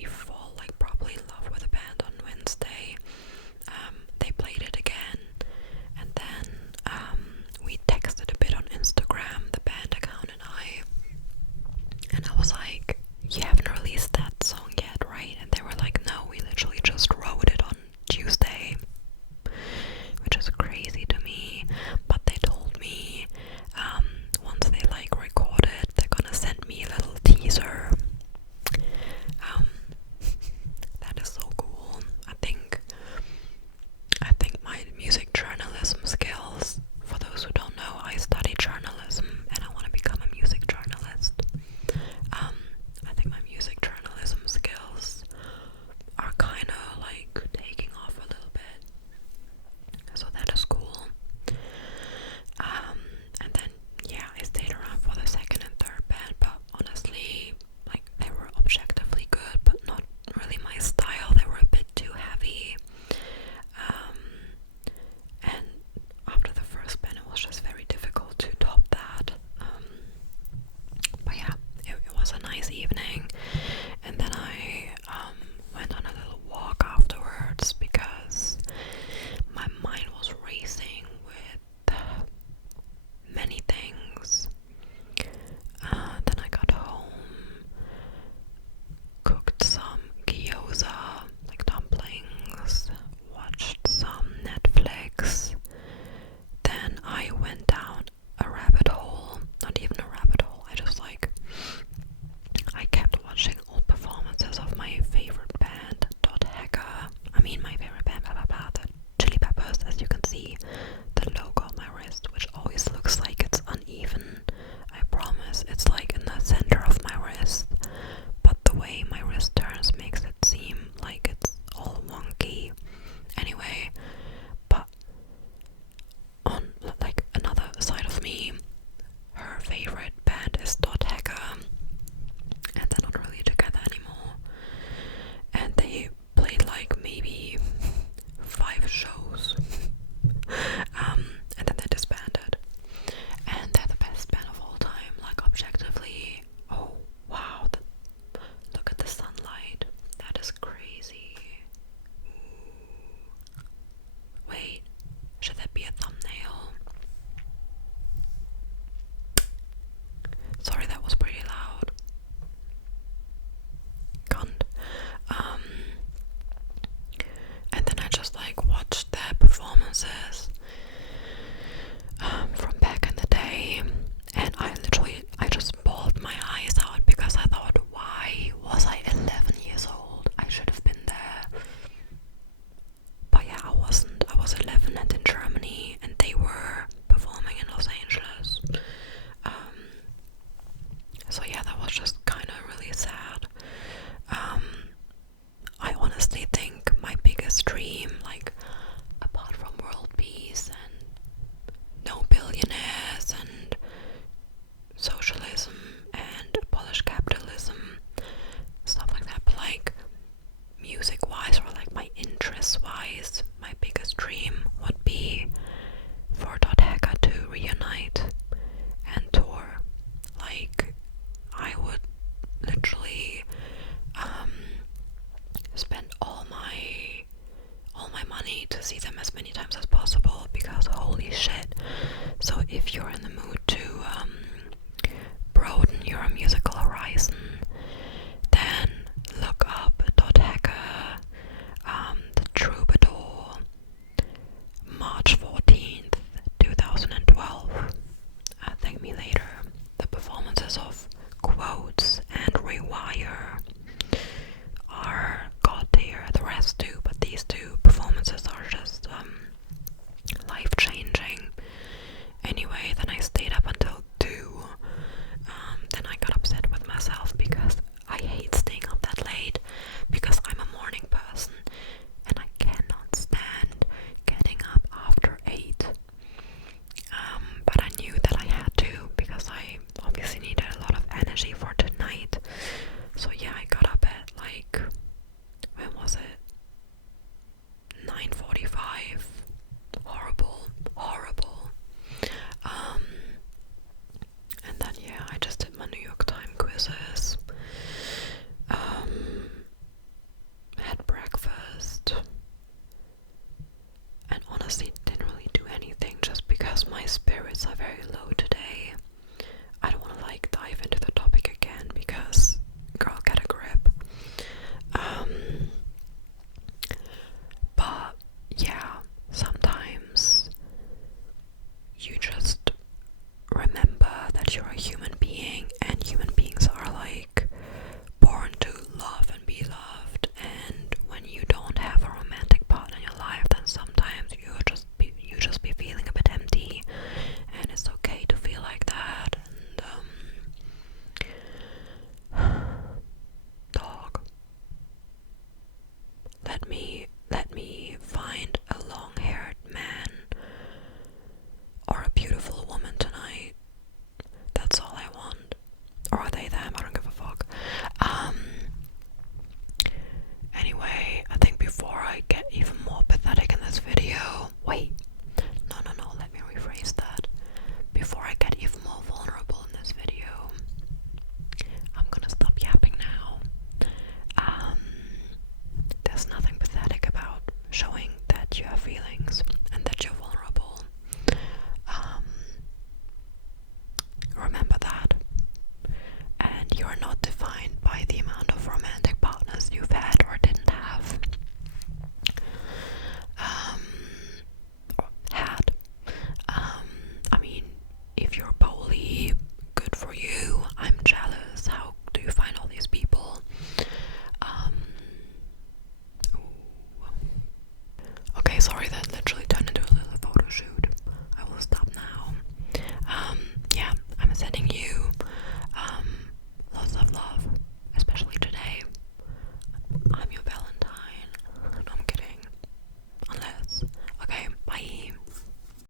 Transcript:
me fall like properly in love with the band on Wednesday. They played it again, and then we texted a bit on Instagram, the band account and I was like, you haven't released that song yet, right? And they were like, no, we literally just wrote it on Tuesday, which is crazy to me. But they told me once they like record it, they're gonna send me a little teaser. That is so cool. I think my music journalism skills, for those who don't know, I study journalism and I want to become a music journalist. I think my music journalism skills are kind of like taking off a little bit, so that is cool. And then yeah, I stayed around for the second and third band, but honestly, like, they were objectively good, but not really my style. They were a bit too heavy. And after the first band, it was just very difficult to top that. But yeah, it was a nice evening. And then I went on a little walk afterwards because my mind was racing with many things. Then I got home, cooked some gyoza, like dumplings, watched some Netflix. Then I went down a rabbit hole, not even a rabbit hole, I kept watching old performances of my favorite band, Dot Hacker. I mean, my favorite band, blah blah blah, the Chili Peppers, as you can see, the logo on my wrist, which always looks like it's uneven. I promise, it's like in the center of my wrist, but the way my wrist turns makes it seem like it's all wonky. Anyway, but on like another side of me, her favorite band is Dot Hacker, and they're not really together anymore. And they played like maybe 5 shows, and then they disbanded. And they're the best band of all time, like objectively. Oh wow, look at the sunlight. That is crazy. Ooh. Wait, should that be a thumbnail? Sorry, that was pretty loud. Cunt. And then I just like watched their performances from back in the day, and I just bawled my eyes out because I thought, why was I 11 years old? I should have been there. But yeah, I wasn't. I was 11 and in Germany, and they were performing in Los Angeles. So yeah, that was just kind of really sad. I honestly think my biggest dream, like, apart from world peace and no billionaires and socialism and abolished capitalism, stuff like that, but like music-wise or like my interest-wise, my biggest dream would be for Dot Hacker to reunite and tour. Like, I would literally spend all my money to see them as many times as possible, because holy shit. So if you're in the mood to broaden your musical horizon, then look up Dot Hacker, the Troubadour, March 14th, 2012. Thank me later. The performances of Quotes and Rewire are god tier. The rest too, but these 2 performances are just life changing. Anyway, then I stayed up let me find a long-haired man or a beautiful woman tonight. That's all I want. Or are they them? I don't give a fuck. Anyway, I think before I get even more pathetic in this video, wait, no, let me rephrase that. Before I get even more vulnerable in this video, I'm gonna stop yapping now. There's nothing pathetic about showing that you have feelings and that you're vulnerable. Remember that. And you're not defined by the amount of romantic partners you've had or didn't have. Or had. I mean, if you're poly, good for you. I'm jealous. How do you find all these people? Okay, sorry,